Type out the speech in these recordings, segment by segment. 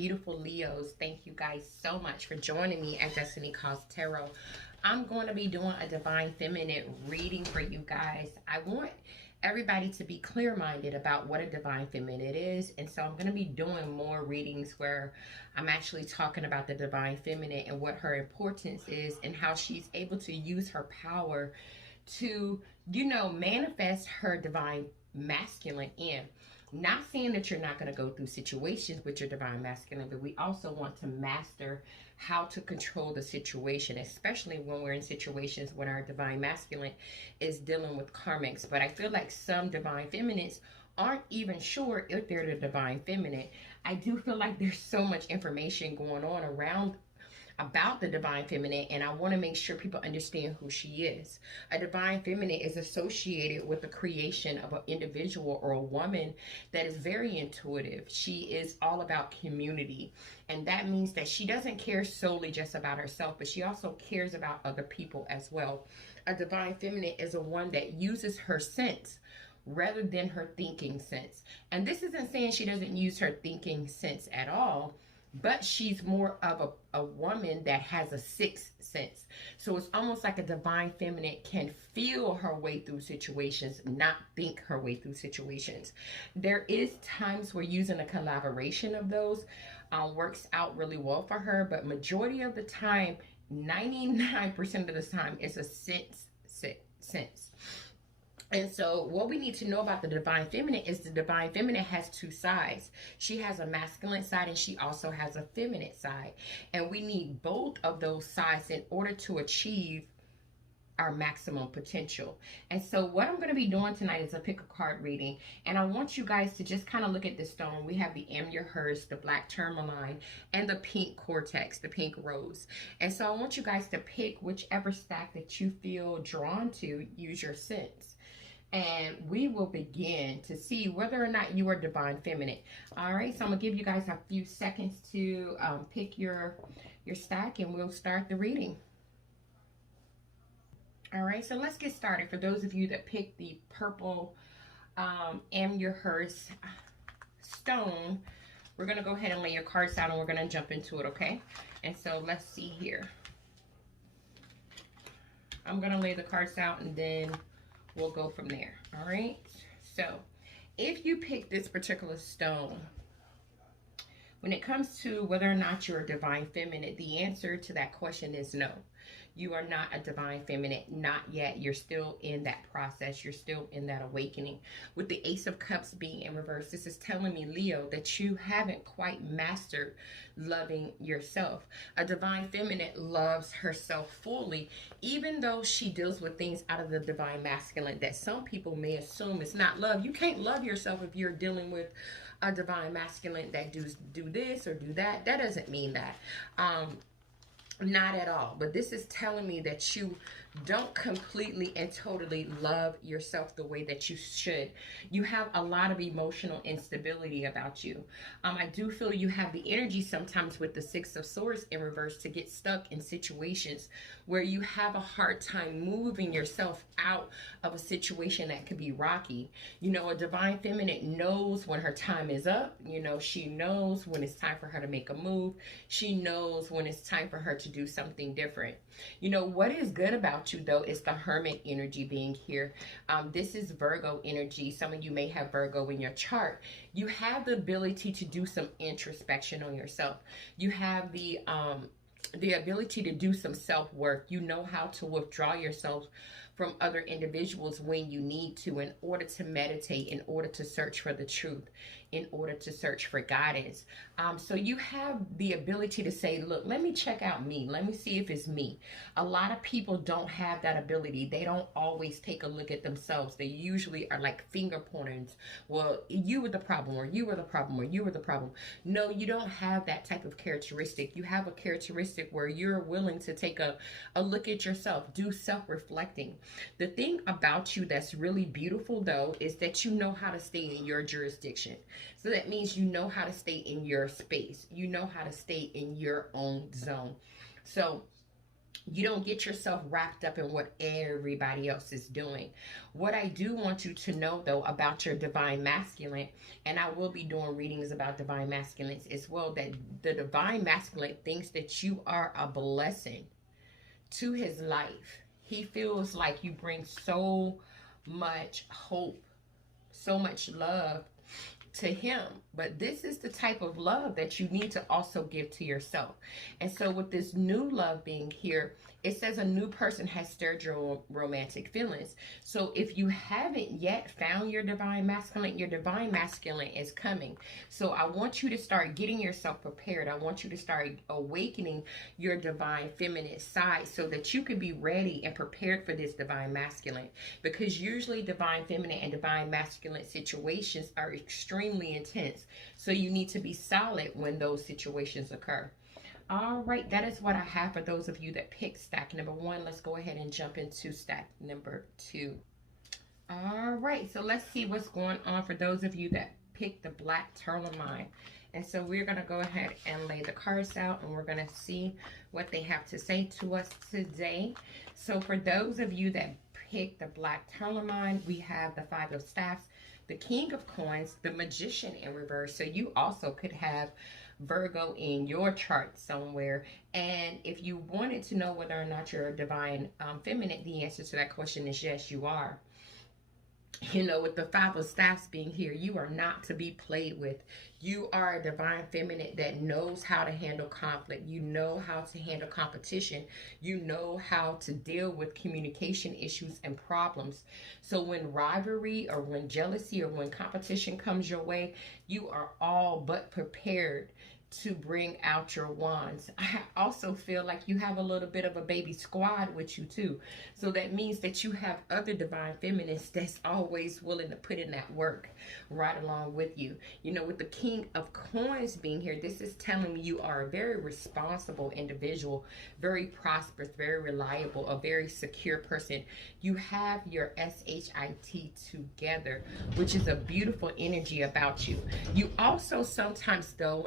beautiful Leos. Thank you guys so much for joining me at Destiny Calls Tarot. I'm going to be doing a Divine Feminine reading for you guys. I want everybody to be clear-minded about what a Divine Feminine is. And so I'm going to be doing more readings where I'm actually talking about the Divine Feminine and what her importance is and how she's able to use her power to, manifest her Divine Masculine in. Not saying that you're not going to go through situations with your Divine Masculine, but we also want to master how to control the situation, especially when we're in situations when our Divine Masculine is dealing with karmics. But I feel like some Divine Feminines aren't even sure if they're the Divine Feminine. I do feel like there's so much information going on around about the Divine Feminine, and I want to make sure people understand who she is. A Divine Feminine is associated with the creation of an individual or a woman that is very intuitive. She is all about community, and that means that she doesn't care solely just about herself, but she also cares about other people as well. A Divine Feminine is a one that uses her sense rather than her thinking sense. And this isn't saying she doesn't use her thinking sense at all, but she's more of a woman that has a sixth sense. So it's almost like a Divine Feminine can feel her way through situations, not think her way through situations. There is times where using a collaboration of those works out really well for her, but majority of the time, 99% of the time, it's a sense. And so what we need to know about the Divine Feminine is the Divine Feminine has two sides. She has a masculine side and she also has a feminine side. And we need both of those sides in order to achieve our maximum potential. And so what I'm going to be doing tonight is a pick a card reading. And I want you guys to just kind of look at this stone. We have the Amethyst, the black tourmaline, and the pink cortex, the pink rose. And so I want you guys to pick whichever stack that you feel drawn to. Use your sense. And we will begin to see whether or not you are Divine Feminine. All right, so I'm gonna give you guys a few seconds to pick your stack, and we'll start the reading. All right, so let's get started. For those of you that picked the purple Amethyst stone, we're gonna go ahead and lay your cards out, and we're gonna jump into it, okay? And so let's see here. I'm gonna lay the cards out, and then we'll go from there. All right, so if you pick this particular stone, when it comes to whether or not you're a Divine Feminine, the answer to that question is no. You are not a Divine Feminine, not yet. You're still in that process. You're still in that awakening. With the Ace of Cups being in reverse, this is telling me, Leo, that you haven't quite mastered loving yourself. A Divine Feminine loves herself fully, even though she deals with things out of the Divine Masculine that some people may assume is not love. You can't love yourself if you're dealing with a Divine Masculine that do this or do that. That doesn't mean that. Not at all. But this is telling me that you don't completely and totally love yourself the way that you should. You have a lot of emotional instability about you. I do feel you have the energy sometimes with the Six of Swords in reverse to get stuck in situations where you have a hard time moving yourself out of a situation that could be rocky. A Divine Feminine knows when her time is up. She knows when it's time for her to make a move. She knows when it's time for her to do something different. What is good about you, though, is the Hermit energy being here. This is Virgo energy. Some of you may have Virgo in your chart. You have the ability to do some introspection on yourself. You have the ability to do some self-work. You know how to withdraw yourself from other individuals when you need to, in order to meditate, in order to search for the truth, in order to search for guidance. So you have the ability to say, look, let me check out me. Let me see if it's me. A lot of people don't have that ability. They don't always take a look at themselves. They usually are like finger pointers. Well, you were the problem, or you were the problem, or you were the problem. No, you don't have that type of characteristic. You have a characteristic where you're willing to take a look at yourself, do self-reflecting. The thing about you that's really beautiful, though, is that you know how to stay in your jurisdiction. So that means you know how to stay in your space. You know how to stay in your own zone. So You don't get yourself wrapped up in what everybody else is doing. What I do want you to know, though, about your divine masculine, and I will be doing readings about divine masculines as well, that the divine masculine thinks that you are a blessing to his life. He feels like you bring so much hope, so much love to him. But this is the type of love that you need to also give to yourself. And so with this new love being here, it says a new person has stirred your romantic feelings. So if you haven't yet found your divine masculine is coming. So I want you to start getting yourself prepared. I want you to start awakening your divine feminine side so that you can be ready and prepared for this divine masculine. Because usually divine feminine and divine masculine situations are extremely intense. So you need to be solid when those situations occur. All right, that is what I have for those of you that picked stack number 1. Let's go ahead and jump into stack number 2. All right, so let's see what's going on for those of you that picked the black tourmaline. And so we're going to go ahead and lay the cards out, and we're going to see what they have to say to us today. So for those of you that picked the black tourmaline, we have the 5 of staffs, the King of Coins, the Magician in reverse. So you also could have Virgo in your chart somewhere. And if you wanted to know whether or not you're a divine feminine, the answer to that question is yes, you are. You know, with the 5 of staffs being here, you are not to be played with. You are a divine feminine that knows how to handle conflict. You know how to handle competition. You know how to deal with communication issues and problems. So when rivalry or when jealousy or when competition comes your way, you are all but prepared to bring out your wands. I also feel like you have a little bit of a baby squad with you too. So that means that you have other divine feminists that's always willing to put in that work right along with you. You know, with the King of Coins being here, this is telling me you are a very responsible individual, very prosperous, very reliable, a very secure person. You have your SHIT together, which is a beautiful energy about you. You also sometimes, though,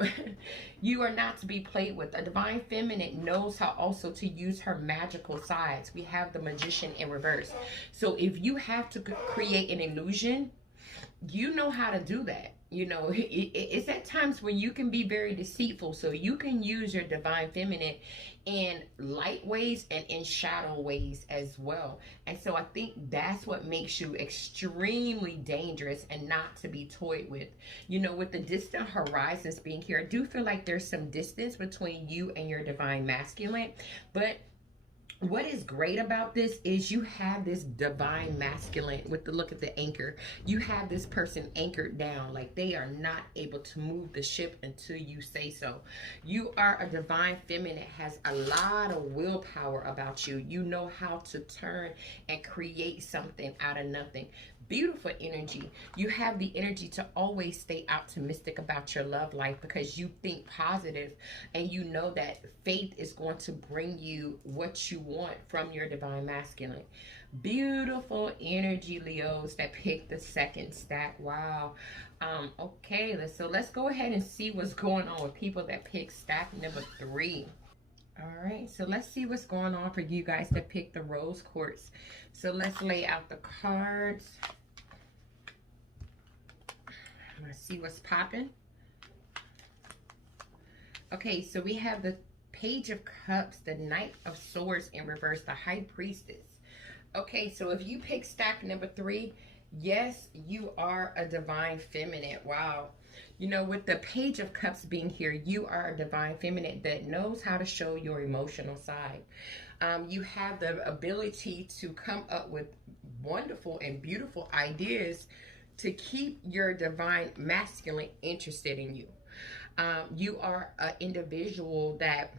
you are not to be played with. A divine feminine knows how also to use her magical sides. We have the Magician in reverse. So if you have to create an illusion, you know how to do that. You know, it's at times when you can be very deceitful. So you can use your divine feminine in light ways and in shadow ways as well. And so I think that's what makes you extremely dangerous and not to be toyed with. You know, with the distant horizons being here, I do feel like there's some distance between you and your divine masculine. But what is great about this is you have this divine masculine with the look at the anchor. You have this person anchored down, like they are not able to move the ship until you say so. You are a divine feminine, has a lot of willpower about you. You know how to turn and create something out of nothing. Beautiful energy. You have the energy to always stay optimistic about your love life because you think positive and you know that faith is going to bring you what you want from your divine masculine. Beautiful energy, Leos that picked the second stack. Wow. Okay, so let's go ahead and see what's going on with people that pick stack number 3. All right, so let's see what's going on for you guys that pick the rose quartz. So let's lay out the cards. Let's see what's popping. Okay, so we have the Page of Cups, the Knight of Swords in reverse, the High Priestess. Okay, so if you pick stack number 3, yes, you are a divine feminine. Wow. You know, with the Page of Cups being here, you are a divine feminine that knows how to show your emotional side. You have the ability to come up with wonderful and beautiful ideas to keep your divine masculine interested in you. You are an individual that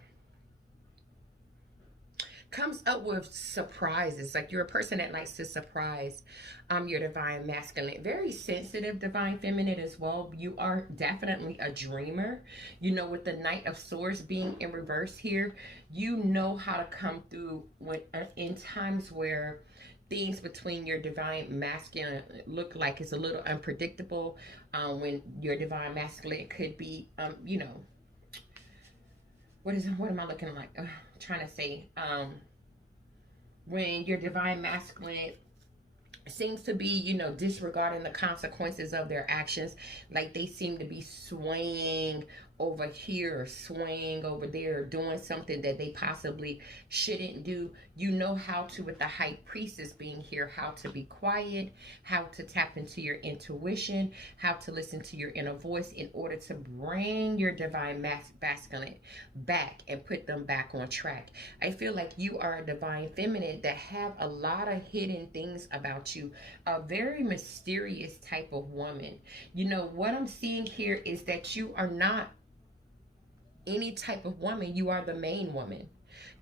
comes up with surprises. Like you're a person that likes to surprise your divine masculine. Very sensitive divine feminine as well. You are definitely a dreamer. You know, with the Knight of Swords being in reverse here, you know how to come through when in times where things between your divine masculine look like it's a little unpredictable. When your divine masculine could be you know, what am I looking like? Trying to say, when your divine masculine seems to be, you know, disregarding the consequences of their actions, like they seem to be swaying over here, swaying over there, doing something that they possibly shouldn't do. You know how to, with the high priestess being here, how to be quiet, how to tap into your intuition, how to listen to your inner voice in order to bring your divine masculine back and put them back on track. I feel like you are a divine feminine that have a lot of hidden things about you, a very mysterious type of woman. You know, what I'm seeing here is that you are not any type of woman. You are the main woman.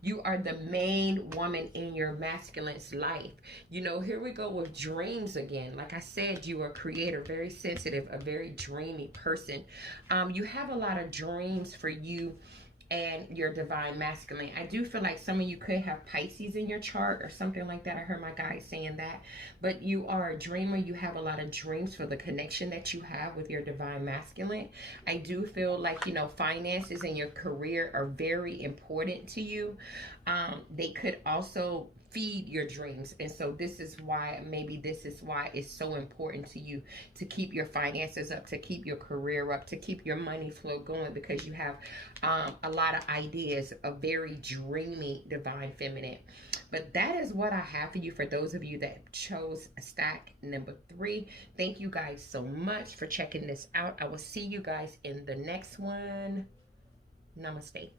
You are the main woman in your masculine's life. You know, here we go with dreams again. Like I said, you are a creator, very sensitive, a very dreamy person. You have a lot of dreams for you and your divine masculine. I do feel like some of you could have Pisces in your chart or something like that. I heard my guys saying that. But you are a dreamer. You have a lot of dreams for the connection that you have with your divine masculine. I do feel like, you know, finances and your career are very important to you. They could also feed your dreams, and so this is why, maybe this is why it's so important to you to keep your finances up, to keep your career up, to keep your money flow going, because you have a lot of ideas, a very dreamy divine feminine. But that is what I have for you, for those of you that chose stack number 3. Thank you guys so much for checking this out. I will see you guys in the next one. Namaste.